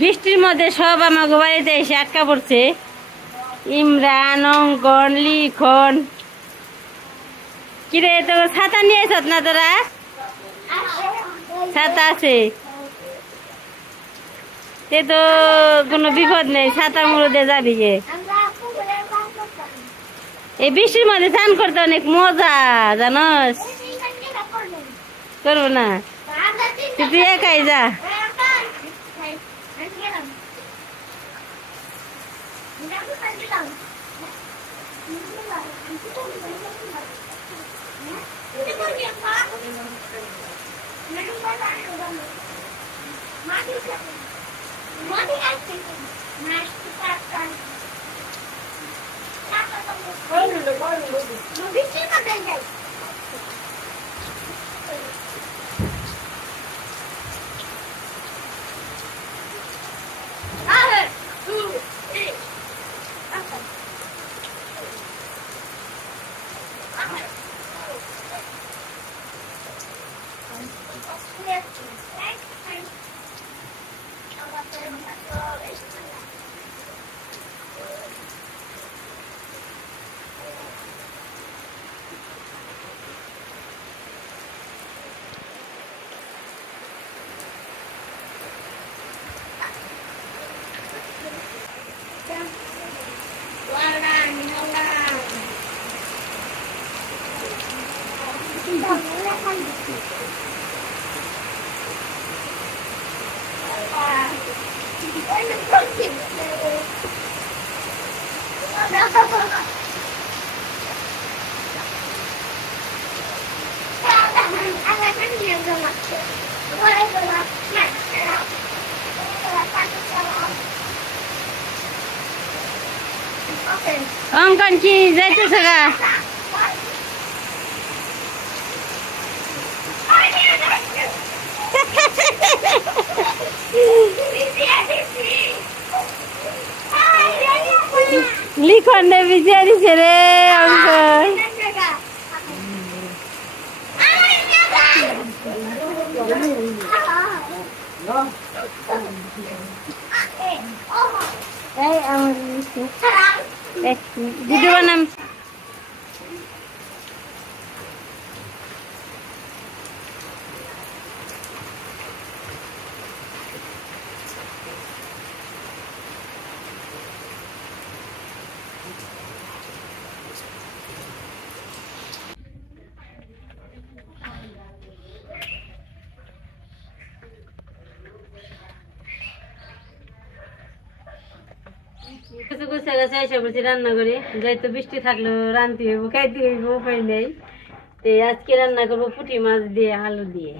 বৃষ্টির মধ্যে সব আমাকে বাড়িতে এসে আটকা পড়ছে। ইমরান, অঙ্কন, লিখন। কিরে তো ছাতা নিয়ে আসত না তোরা? ছাতা আছে, তে তো কোনো বিপদ নেই, ছাতার মধ্যে যাবি গে। এই বৃষ্টির মধ্যে স্নান করতে অনেক মজা, জানোস? করবো না, তুই একাই যা। অঙ্কন কি যাইতেছে গা? লিখন রে বিজিয়া দিছে রে অঙ্কন। এই আমার ভিডিও বানাম। কিছু গুছা গাছে এসে বলছি রান্না করে যাই, তো বৃষ্টি থাকলেও রান্তি হইব, খাইতে হইব, উপায় নেই। তো আজকে রান্না করবো পুঁটি মাছ দিয়ে আলু দিয়ে।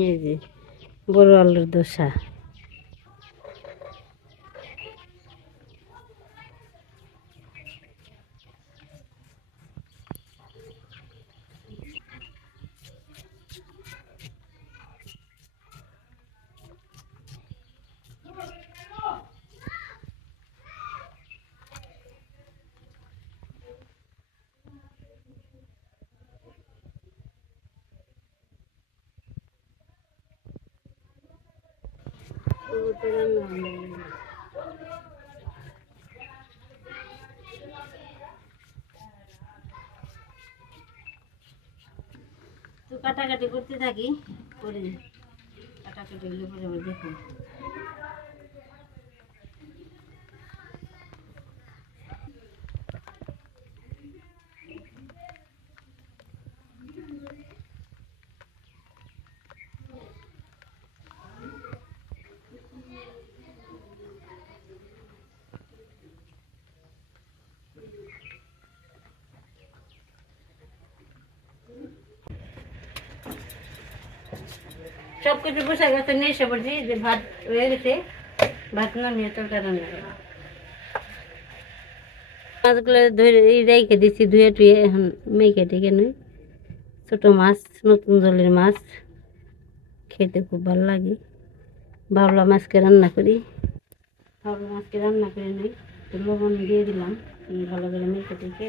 এই যে বড় আলুর দোসা। তো কাটাকাটি করতে থাকি, করে কাটাকাটি হলে পরে আবার দেখুন। সবকিছু বসে গেছে নিয়ে এসে বলছি যে ভাত হয়ে গেছে, ভাত নামিয়ে তরকারি রান্না করবো। মাছগুলো ধরে রেখে দিচ্ছি ধুয়ে টুয়ে, এখন মেখে টেকে নই। ছোট মাছ, নতুন জলের মাছ, খেতে খুব ভালো লাগে। ভাবলাম মাছকে রান্না করি, নই, লবণ দিয়ে দিলাম, ভালো করে মেখে টেকে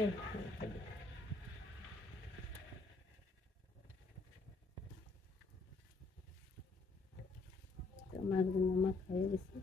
মাছগুলো মাখা হয়ে গেছে।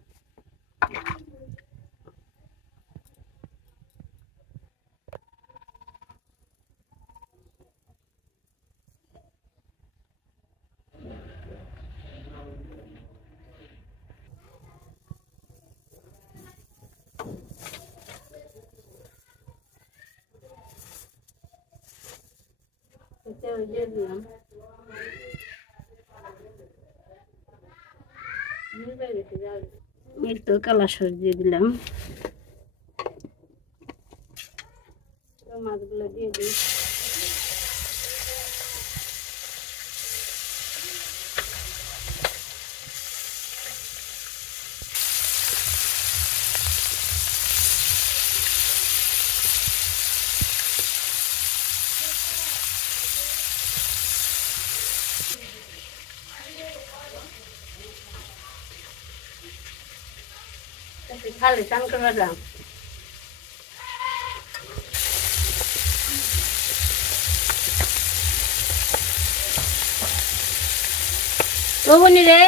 দিয়ে দিলাম, একটু কালা সস দিয়ে দিলাম, মাছগুলো দিয়ে দিই। খালি চান করে দিলাম। ও বনি রে,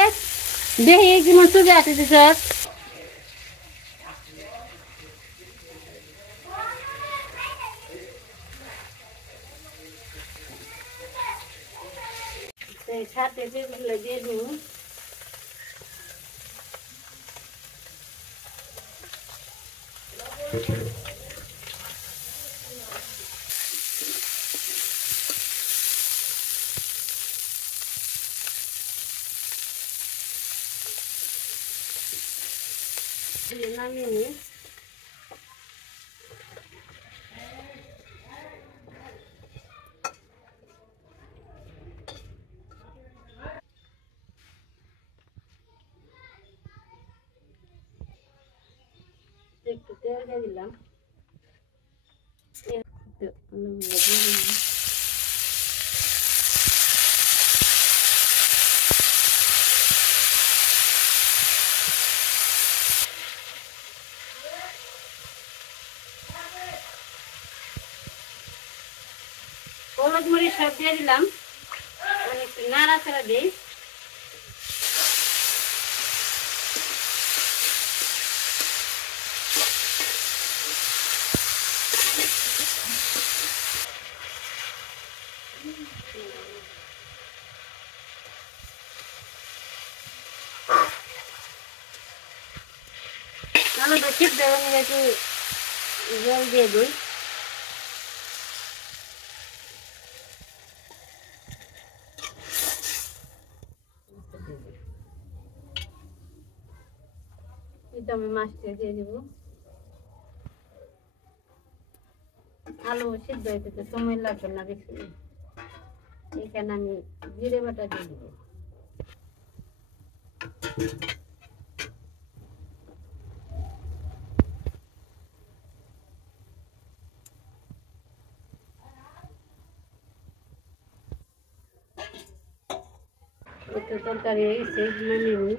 দেখি কি মন চুকে আসিস সব। সাথে যেগুলো দিয়ে দিব, নামিয়ে নিই। একটু তেল দিয়ে দিলাম, হলুদ মরিচ সব দিয়ে দিলাম, একটু নাড়াচাড়া দিই। আলুটা সিদ্ধ হয়ে একটু জল দিয়ে দিই। আমি মাছটা দিয়ে দেবো। আলু সিদ্ধ হইতে সময় লাগবে না বেশি, এখানে আমি জিরে বাটা দিয়ে দেবো। একটু তরকারি হয়ে গেছে, নামিয়ে নিই।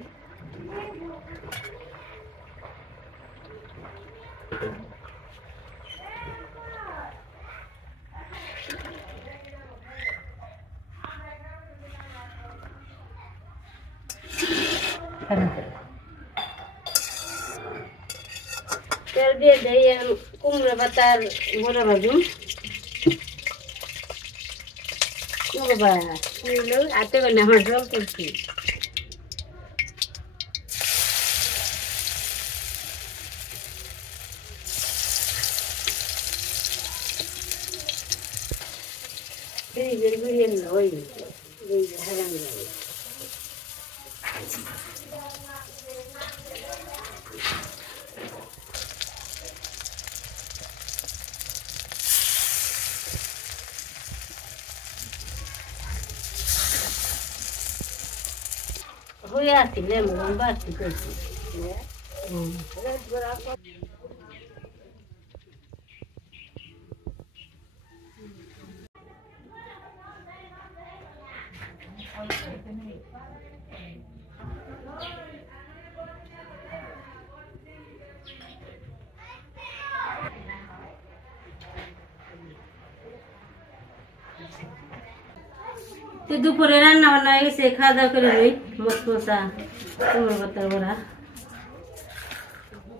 তেল দিয়ে দিই, কুমড়ো পাতার বড়া ভাজুন। বাবা হাতে করে আমার জল করছি। ওই হারান যাবে। শুয়ে আছি লেবু বাড়তি করছি তো দুপুরে রান্না বান্না হয়ে গেছে খাওয়া দাওয়া করে নিই মত মশা কুমড়ো পাতার বড়া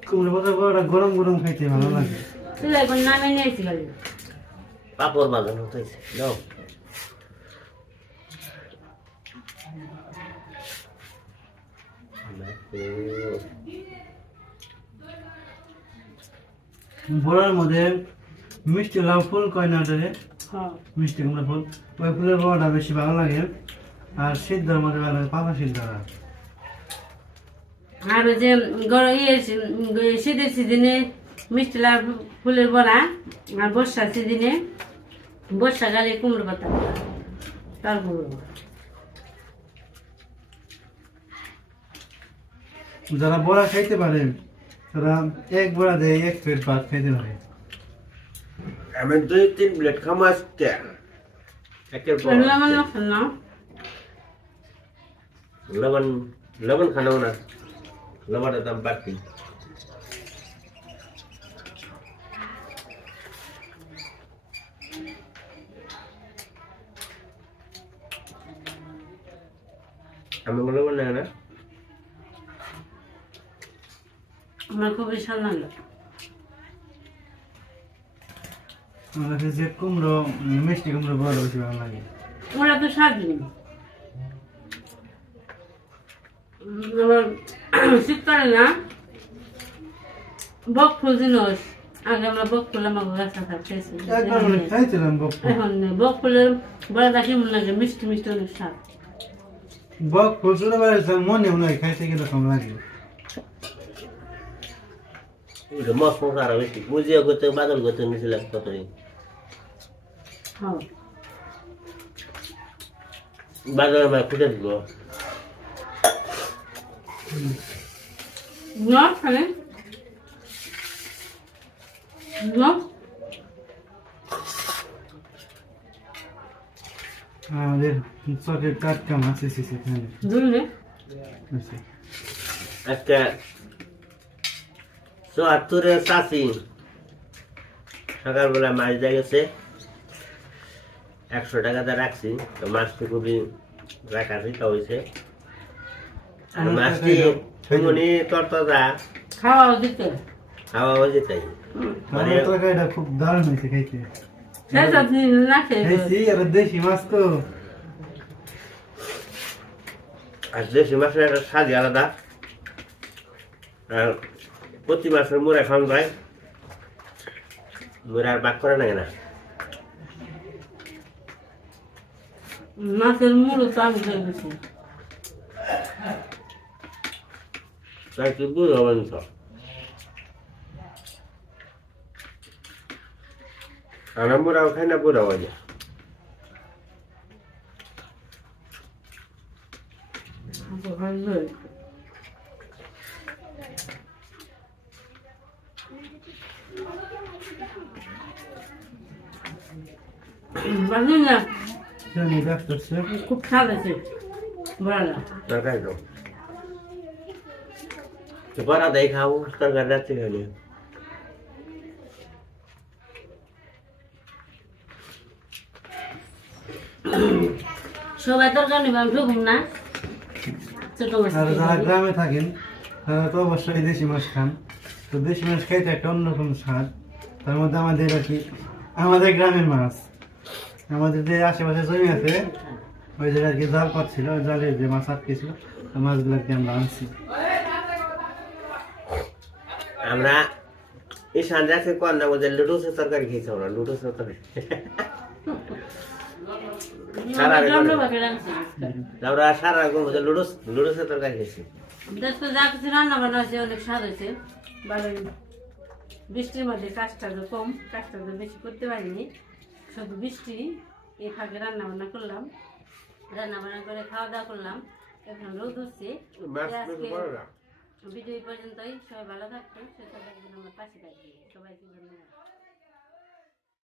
কুমড়ো পাতার বড়া গরম গরম খাইতে ভালো লাগে তুই এখন নামে নিয়েছি খালি পাপড় বাজানো হয়েছে দাও বড়ার মধ্যে মিষ্টি লাউ ফুল কয় না ওটারে মিষ্টি কুমড়া ফুল ওই ফুলের বড়াটা বেশি ভালো লাগে আর সিদ্ধর মধ্যে ভালো লাগে পাতা সিদ্ধরা আর ওই যে শীতের সিজনে মিষ্টি লাউ ফুলের বড়া আর বর্ষার সিজনে বর্ষাকালে কুমড়ো পাতা বড়া তারপর যারা বড়া খাইতে পারে তারা এক বড়া দেয় এক প্লেট ভাত খাইতে পারে আমি 2-3 প্লেট খাবো আজকে একের পর লবণ লবণ খানাও না লবণের দাম বাড়তি আমি লবণ নেই না আমার খুব বিশাল লাগলো আমার কাছে যে কুমড়ো মিষ্টি কুমড়ো বড়া বেশি ভালো লাগে ওরা তো স্বাধীন আবার শীতকালে না বক ফুল জিনিস আগে আমরা বক ফুল আমার গাছ খাচ্ছি একবার মানে খাইছিলাম বক ফুল এখন বক ফুলের বড়া কেমন লাগে মিষ্টি মিষ্টি অনেক স্বাদ বক ফুল শুনে বেড়েছে মনে মনে হয় খাইতে গেলে কম লাগে এটা মাছ মশা আর বেশি বুঝিয়ে করতে বাদল করতে নিয়েছিলাম কতই হ্যাঁ বাদল আমার খুঁজে দিল না খালে না আমাদের চকের টাটকা মাছ এসেছে এখানে দুললে আজকে 74-এর চাষি সকালবেলা মাছ দিয়ে গেছে 100 টাকাতে রাখছি তো মাছটি খুবই রাখাছি তো হয়েছে আর মাছটি সুমনি তরতাজা খাওয়াও দিতে খাওয়া হয়েছে তাই মানে আমার তরকারিটা খুব দারুণ হয়েছে খাইতে সেটা আপনি না খেয়ে খাইছি আর দেশি মাছ তো আর দেশি মাছের একটা স্বাদই আলাদা আর প্রতি মাসের মুড়া খাওয়া যায় মুড়া আর বাক করে না মাছের মুড়ো তো আমি খেয়ে গেছি তাই কি বুঝ হবেন তো আর মুড়াও খাই না বুড়াও হয় না বাজু না জানি ডাক্তারছে খুব স্বাদ আছে বড়া তরকারি দাও তো বড়া দেয় খাও তরকারি রাত্রে খাইলে সবাই তরকারি নিবে আমি ঢুকুম না ছোট মাছ আর যারা গ্রামে থাকেন তারা তো অবশ্যই দেশি মাছ খান তো দেশি মাছ খাইতে একটা অন্যরকম স্বাদ তার মধ্যে আমাদের আর কি আমাদের গ্রামের মাছ আমাদের যে আশেপাশে জমি আছে ওই জায়গায় আর কি জাল পাচ্ছিল ওই জালের যে মাছ আটকে ছিল ওই মাছগুলোকে আমরা আনছি আমরা এই সন্ধ্যা থেকে কন্যা মধ্যে লুডুসের তরকারি খেয়েছি আমরা লুডুসের তরকারি আমরা সারা রকম মধ্যে লুডুসের তরকারি খেয়েছি দেখো যা কিছু রান্না বান্না হয়েছে অনেক স্বাদ হয়েছে ভালোই বৃষ্টির মধ্যে কাজটা তো কম কাজটা তো বেশি করতে পারিনি শুধু বৃষ্টি এই ফাঁকে রান্না বান্না করলাম রান্না বান্না করে খাওয়া দাওয়া করলাম এখন রোদ উঠছে। মাছ আজকে বেশি বড় না। ভিডিও এই পর্যন্তই। সবাই ভালো থাকবেন, সুস্থ থাকবেন, আমার পাশে থাকবেন। সবাইকে ধন্যবাদ।